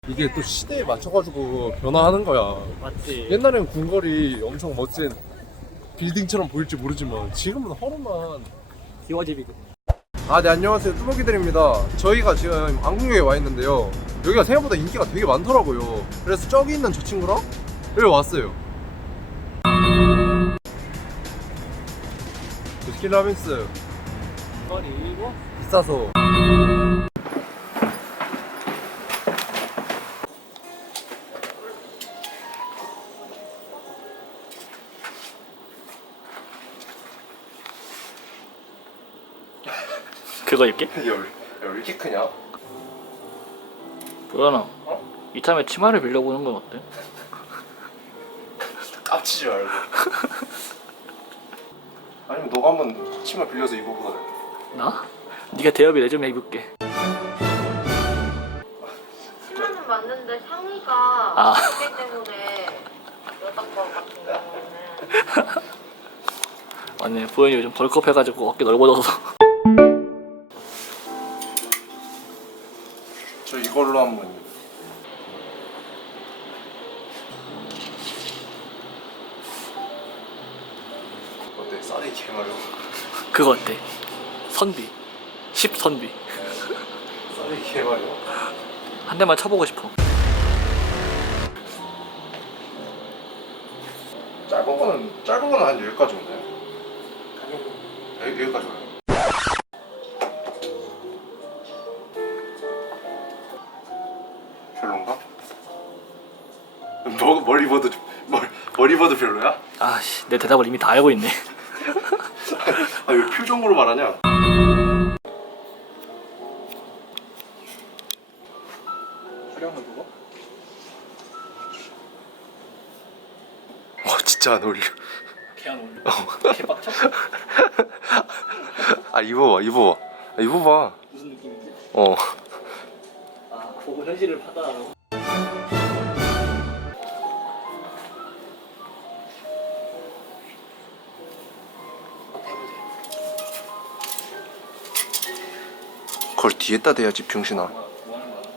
이게 또 시대에 맞춰가지고 변화하는 거야. 맞지. 옛날엔 궁궐이 엄청 멋진 빌딩처럼 보일지 모르지만 지금은 허름한. 기와집이고. 네, 안녕하세요, 뚜벅이들입니다. 저희가 지금 안국역에 와 있는데요, 여기가 생각보다 인기가 되게 많더라고요. 그래서 저기 있는 저 친구랑 여기 왔어요. 스킨라빈스 그리고 비싸서. 그거 입게? 왜 이렇게 크냐? 보현아, 이참에 치마를 빌려보는 건 어때? 깝치지 말고. 아니면 너가 한번 치마 빌려서 입어보자. 나? 네가 대여비 내주면 입을게. 치마는 맞는데 상의가 아. 무게 때문에 여자거 같은 경우는 맞네, 보현이 요즘 벌크업 해가지고 어깨 넓어져서. 저 이걸로 한번. 어때? 쌀이 개마려. 그거 어때? 선비 10선비 쌀이 개마려. 한 대만 쳐보고 싶어. 짧은 거는 한 여기까지 오네. 여기까지 와요. 별론가? 머리 입어도 별로야? 아씨, 내 대답을 이미 다 알고 있네. 왜 표정으로 말하냐? 수량은 누가? 진짜 안 어울려. 개안 어울려. 개빡쳐. 입어봐. 무슨 느낌인지? 보고 현실을 판단하라고. 그걸 뒤에다 대야지, 병신아. 뭐 하는 거야?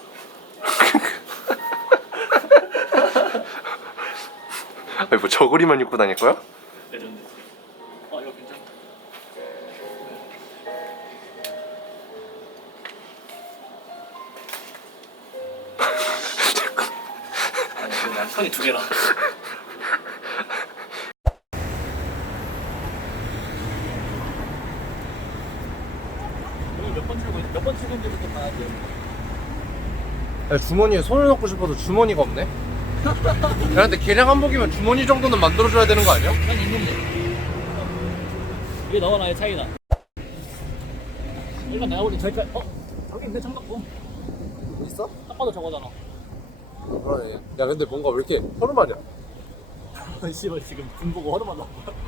뭐 저고리만 입고 다닐 거야? 레전드. 이거 괜찮다. 난 선이 두 개라. 오늘 몇 번 출근인지부터 봐야 돼. 주머니에 손을 넣고 싶어도 주머니가 없네? 야, 근데 개량 한복이면 주머니 정도는 만들어줘야 되는 거 아니야? 난 있는데. 이게 너와 나의 차이다. 일단 내가 보기 저기까지. 저기 있네, 창덕궁. 있어? 딱 봐도 저거잖아. 그러네. 야, 근데 뭔가 왜 이렇게 허름하냐? 씨발, 지금 등 보고 허름하다.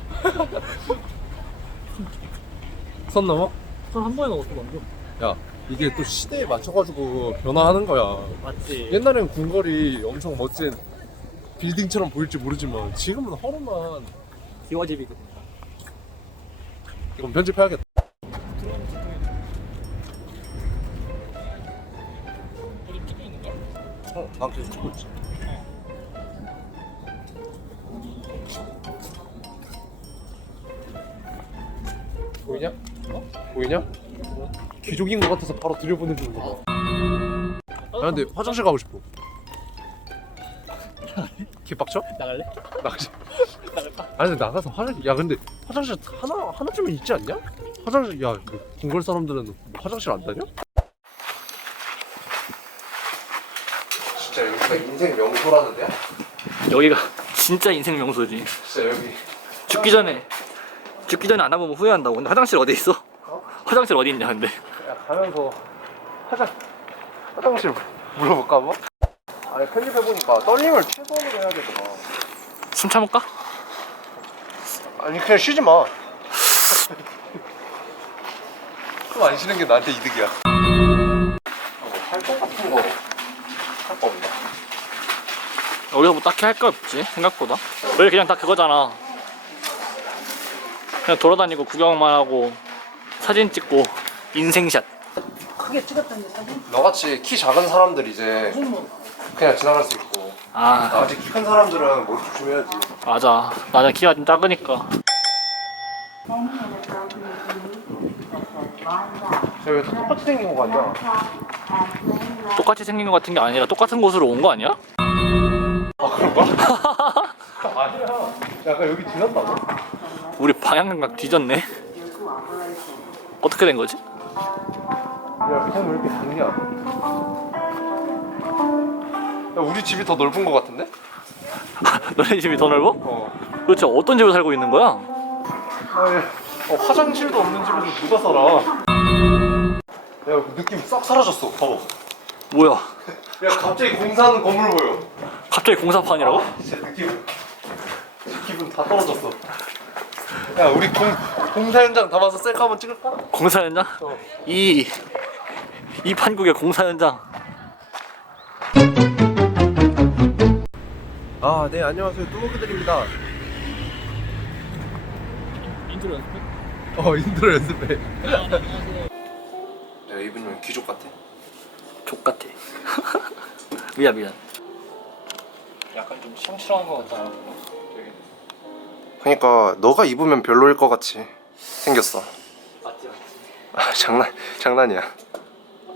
선 넘어? 손한 번에 넣었어, 먼저. 야, 이게 또 시대에 맞춰가지고 변화하는 거야. 맞지. 옛날엔 궁궐이 엄청 멋진 빌딩처럼 보일지 모르지만 지금은 허름한. 기와집이고. 이건 편집해야겠다. 어디 찍고 있는 거야? 난 계속 찍고 있지. 보이냐? 보이냐? 귀족인 것 같아서 바로 들여보내주는 거야. 근데 화장실 가고 싶어. 개빡쳐? 나갈래? 나가지. 나갈까? 아니 근데 나가서 화장실. 야, 근데 화장실 하나쯤은 있지 않냐? 화장실. 야, 궁궐 사람들은 화장실 안 다녀? 진짜 여기가 인생 명소라는 데야? 여기가 진짜 인생 명소지. 진짜 여기. 죽기 전에 안 와보면 후회한다고. 근데 화장실 어디 있어? 화장실 어디 있냐 근데. 야, 가면서 화장실 물어볼까 한번? 아니, 편집해보니까 떨림을 최소한으로 해야 되구나. 숨 참을까? 아니, 그냥 쉬지 마. 그럼 안 쉬는 게 나한테 이득이야. 활동 같은 거 할 거 없나? 여기서 뭐 딱히 할 거 없지 생각보다. 여기 그냥 다 그거잖아. 그냥 돌아다니고 구경만 하고 사진 찍고 인생샷. 크게 찍었던데 사진? 너같이 키 작은 사람들 이제 그냥 지나갈 수 있고 아 아직 키 큰 사람들은 머리 조심해야지. 맞아. 나는 키가 좀 작으니까. 왜 똑같이 생긴 거 같냐? 똑같이 생긴 것 같은 게 아니라 똑같은 곳으로 온 거 아니야? 아 그런가? 아니야. 약간 여기 지났다고? 우리 방향각 뒤졌네. 어떻게 된 거지? 야, 그냥 왜 이렇게 작냐? 야, 우리 집이 더 넓은 거 같은데? 너네 집이 더 넓어? 어. 도대체 어떤 집에 살고 있는 거야? 아니, 화장실도 없는 집에서 누가 살아? 야, 느낌 싹 사라졌어. 봐봐. 뭐야? 야, 갑자기 공사하는 건물 보여. 갑자기 공사판이라고? 진짜 기분 다 떨어졌어. 야, 우리 공사 현장 담아서 셀카 한번 찍을까? 공사 현장? 이 판국의 공사 현장. 아, 네, 안녕하세요. 뚜벅이들입니다. 인트로 연습해? 인트로 연습해. 야, 이분이 귀족 같아. 족같아. 미안. 약간 좀 시렁시렁한 것 같다. 그러니까 너가 입으면 별로일 것 같이 생겼어. 맞지. 아, 장난이야.